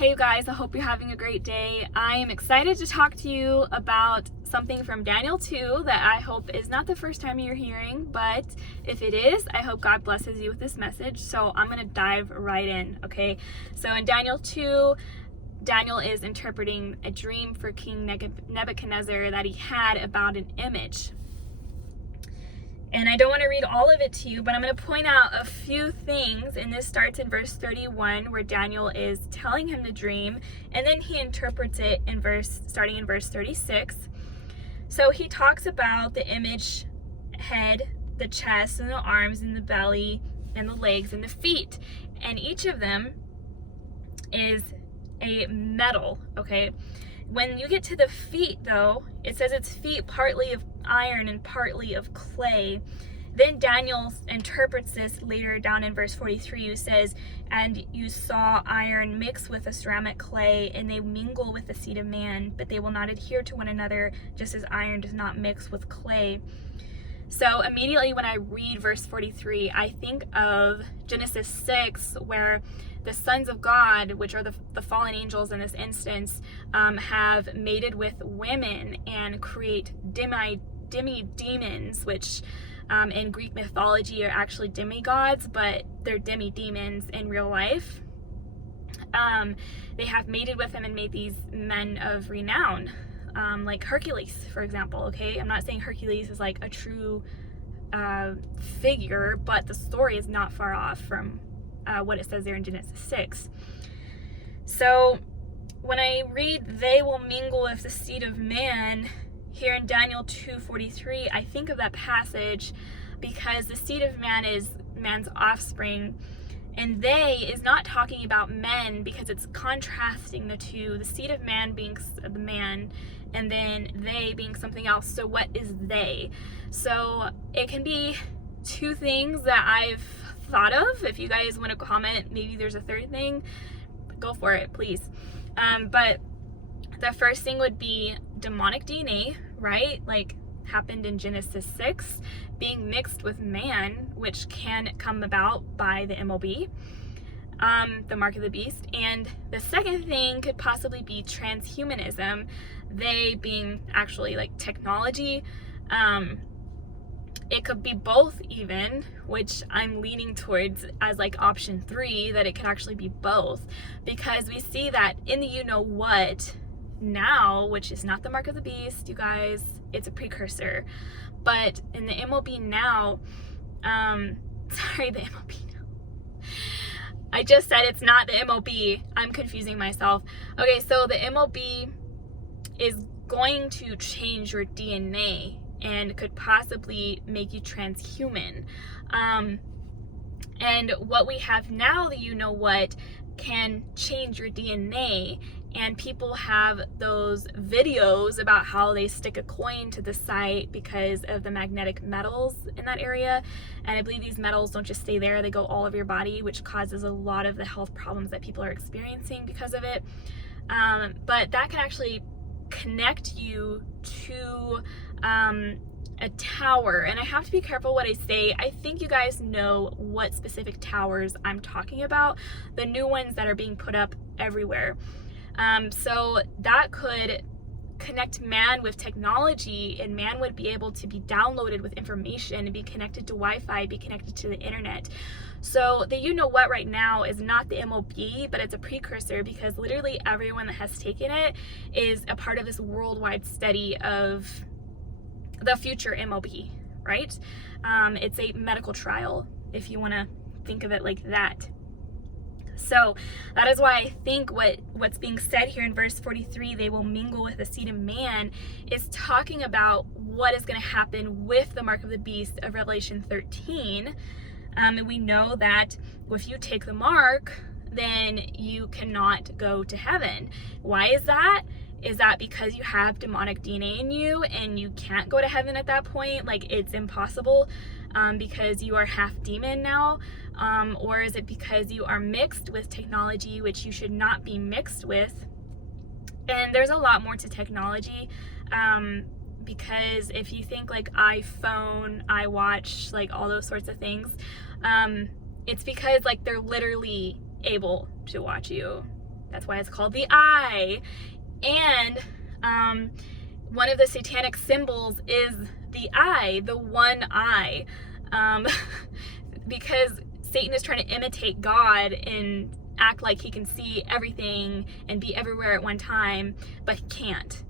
Hey you guys, I hope you're having a great day. I am excited to talk to you about something from Daniel 2 that I hope is not the first time you're hearing, but if it is, I hope God blesses you with this message. So I'm going to dive right in, okay? So in Daniel 2, Daniel is interpreting a dream for King Nebuchadnezzar that he had about an image. And I don't want to read all of it to you, but I'm going to point out a few things. And this starts in verse 31, where Daniel is telling him the dream, and then he interprets it starting in verse 36. So he talks about the image head, the chest, and the arms, and the belly, and the legs, and the feet. And each of them is a metal, okay? When you get to the feet, though, it says its feet partly of iron and partly of clay. Then Daniel interprets this later down in verse 43, who says, "And you saw iron mix with a ceramic clay, and they mingle with the seed of man, but they will not adhere to one another, just as iron does not mix with clay." So immediately when I read verse 43, I think of Genesis 6, where the sons of God, which are the fallen angels in this instance, have mated with women and create demi-demons, which in Greek mythology are actually demigods, but they're demi-demons in real life. They have mated with them and made these men of renown, like Hercules, for example, okay? I'm not saying Hercules is like a true figure, but the story is not far off from what it says there in Genesis 6. So when I read they will mingle with the seed of man here in Daniel 2:43, I think of that passage because the seed of man is man's offspring, and they is not talking about men because it's contrasting the two, the seed of man being the man and then they being something else. So what is they? So it can be two things that I've thought of. If you guys want to comment, maybe there's a third thing, go for it, please. But the first thing would be demonic DNA, right? Like happened in Genesis 6, being mixed with man, which can come about by the MOB, the mark of the beast. And the second thing could possibly be transhumanism, they being actually like technology. It could be both even, which I'm leaning towards as like option 3, that it could actually be both, because we see that in the you-know-what now, which is not the mark of the beast, you guys, it's a precursor, but in the MOB now, sorry, the MOB now. I just said it's not the MOB, I'm confusing myself. Okay, so the MOB is going to change your DNA and could possibly make you transhuman. And what we have now, the you-know-what, can change your DNA, and people have those videos about how they stick a coin to the site because of the magnetic metals in that area. And I believe these metals don't just stay there, they go all over your body, which causes a lot of the health problems that people are experiencing because of it. But that can actually connect you to a tower, and I have to be careful what I say. I think you guys know what specific towers I'm talking about, the new ones that are being put up everywhere. So that could connect man with technology, and man would be able to be downloaded with information and be connected to Wi-Fi, be connected to the internet. So the you-know-what right now is not the MOB, but it's a precursor, because literally everyone that has taken it is a part of this worldwide study of the future MOB, right? It's a medical trial, if you want to think of it like that. So that is why I think what's being said here in verse 43, they will mingle with the seed of man, is talking about what is going to happen with the mark of the beast of Revelation 13. And we know that if you take the mark, then you cannot go to heaven. Why is that? Is that because you have demonic DNA in you and you can't go to heaven at that point? Like, it's impossible because you are half demon now? Or is it because you are mixed with technology, which you should not be mixed with? And there's a lot more to technology, because if you think like iPhone, iWatch, like all those sorts of things, it's because like they're literally able to watch you. That's why it's called the eye. And one of the satanic symbols is the eye, the one eye, because Satan is trying to imitate God and act like he can see everything and be everywhere at one time, but he can't.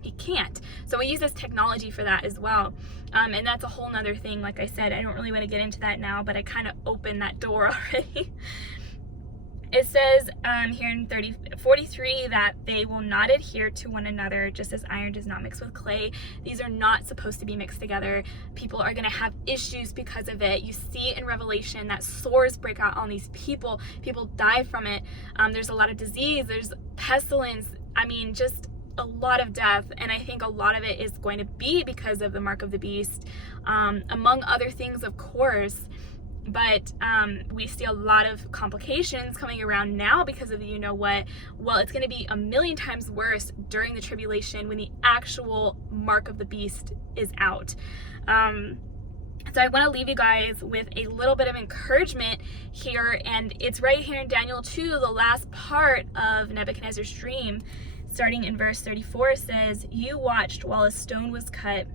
He can't. So we use this technology for that as well. And that's a whole nother thing. Like I said, I don't really want to get into that now, but I kind of opened that door already. It says here in 43 that they will not adhere to one another, just as iron does not mix with clay. These are not supposed to be mixed together. People are going to have issues because of it. You see in Revelation that sores break out on these people. People die from it. There's a lot of disease. There's pestilence. I mean, just a lot of death. And I think a lot of it is going to be because of the mark of the beast, among other things, of course. But we see a lot of complications coming around now because of the you-know-what. Well, it's going to be a million times worse during the tribulation when the actual mark of the beast is out. So I want to leave you guys with a little bit of encouragement here, and it's right here in Daniel 2, the last part of Nebuchadnezzar's dream. Starting in verse 34, it says, "You watched while a stone was cut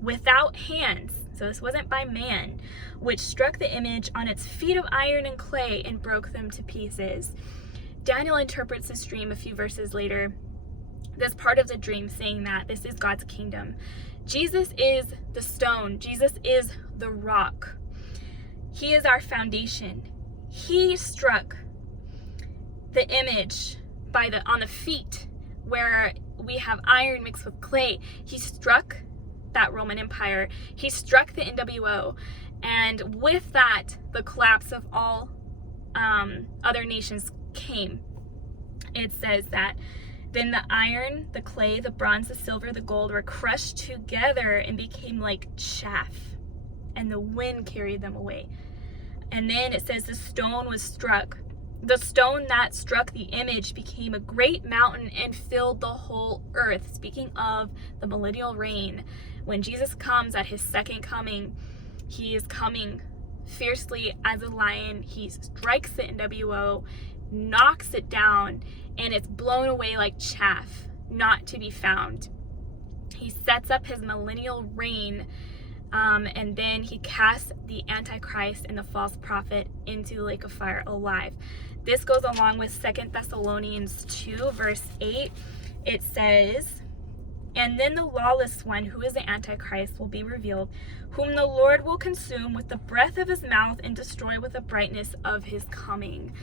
without hands," so this wasn't by man, "which struck the image on its feet of iron and clay and broke them to pieces." Daniel interprets this dream a few verses later, this part of the dream, saying that this is God's kingdom. Jesus is the stone. Jesus is the rock. He is our foundation. He struck the image on the feet where we have iron mixed with clay. He struck that Roman Empire. He struck the NWO, and with that, the collapse of all other nations came. It says that then the iron, the clay, the bronze, the silver, the gold were crushed together and became like chaff, and the wind carried them away. And then it says the stone was struck. The stone that struck the image became a great mountain and filled the whole earth. Speaking of the millennial reign, when Jesus comes at his second coming, he is coming fiercely as a lion. He strikes the NWO, knocks it down, and it's blown away like chaff, not to be found. He sets up his millennial reign, and then he casts the Antichrist and the false prophet into the lake of fire alive. This goes along with 2 Thessalonians 2, verse 8. It says, "And then the lawless one, who is the Antichrist, will be revealed, whom the Lord will consume with the breath of his mouth and destroy with the brightness of his coming."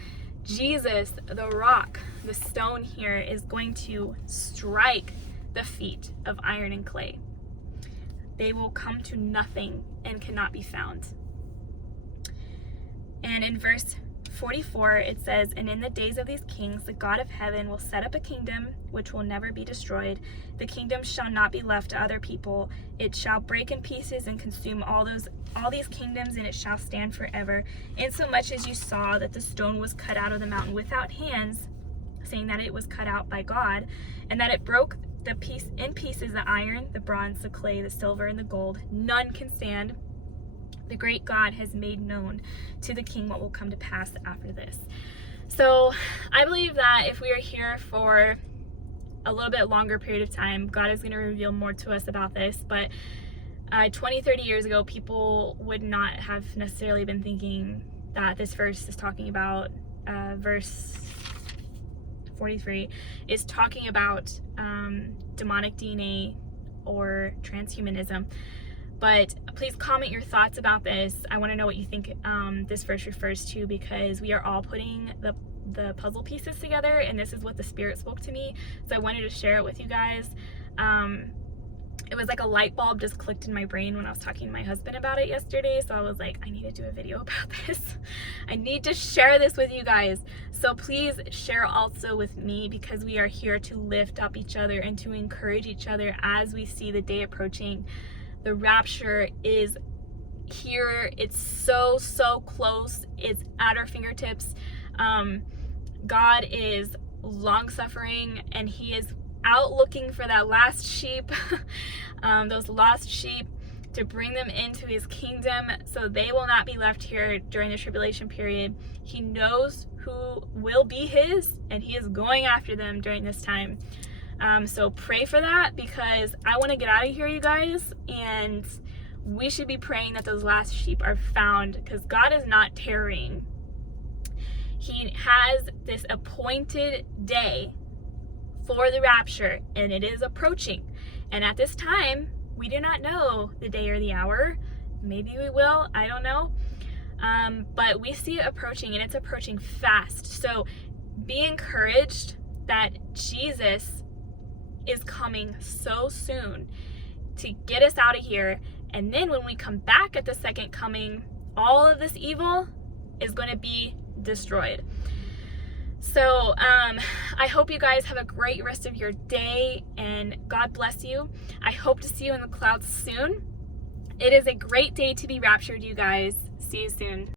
Jesus, the rock, the stone here, is going to strike the feet of iron and clay. They will come to nothing and cannot be found. And in verse 44, it says, "And in the days of these kings, the God of heaven will set up a kingdom which will never be destroyed. The kingdom shall not be left to other people. It shall break in pieces and consume all these kingdoms, and it shall stand forever. Insomuch as you saw that the stone was cut out of the mountain without hands," saying that it was cut out by God, "and that it broke in pieces the iron, the bronze, the clay, the silver, and the gold. None can stand. The great God has made known to the king what will come to pass after this." So I believe that if we are here for a little bit longer period of time, God is going to reveal more to us about this. But 20, 30 years ago, people would not have necessarily been thinking that this verse is talking about, verse 43 is talking about demonic DNA or transhumanism. But please comment your thoughts about this. I want to know what you think this verse refers to, because we are all putting the puzzle pieces together, and this is what the Spirit spoke to me. So I wanted to share it with you guys. It was like a light bulb just clicked in my brain when I was talking to my husband about it yesterday. So I was like, I need to do a video about this. I need to share this with you guys. So please share also with me, because we are here to lift up each other and to encourage each other as we see the day approaching. The rapture is here. It's so close. It's at our fingertips. God is long-suffering, and he is out looking for that last sheep, those lost sheep to bring them into his kingdom so they will not be left here during the tribulation period. He knows who will be his, and he is going after them during this time. So pray for that, because I want to get out of here, you guys, and we should be praying that those last sheep are found, because God is not tarrying. He has this appointed day for the rapture, and it is approaching. And at this time, we do not know the day or the hour. Maybe we will, I don't know. But we see it approaching, and it's approaching fast. So be encouraged that Jesus is coming so soon to get us out of here. And then when we come back at the second coming, all of this evil is going to be destroyed. So I hope you guys have a great rest of your day, and God bless you. I hope to see you in the clouds soon. It is a great day to be raptured, you guys. See you soon.